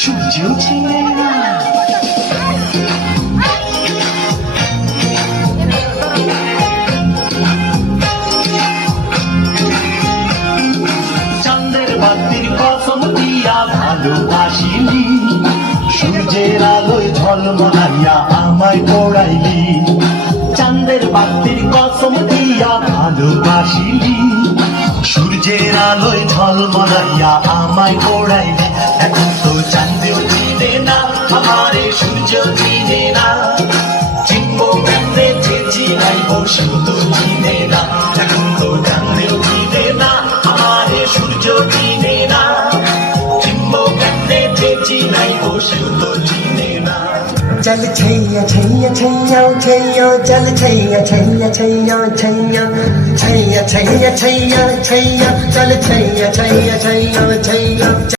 সূর্যেও চিনে না। চাঁদের বাতির কসম দিয়া ভালোবাসিলি, সূর্যের আলোয় ঝলমলাইয়া আমায় পড়াইলি। চাঁদের বাতির কসম দিয়া ভালোবাসিলি, সূর্যের আলোয় ঝলমলাইয়া আমায় পড়াইলি। এখন তো চাঁদেও চিনে না আমারে, সূর্য চিনে না। চিনবো কেমনে যে চিনাইব, সে তো চিনে না। এখন তো চাঁদেও চিনে না আমারে, সূর্য চিনে না। চিনবো কেমনে যে চিনাইব, সে তো চিনে না। चल छैया छैया छैया छैया चल छैया छैया छैया छैया छैया छैया छैया छैया चल छैया छैया छैया छैया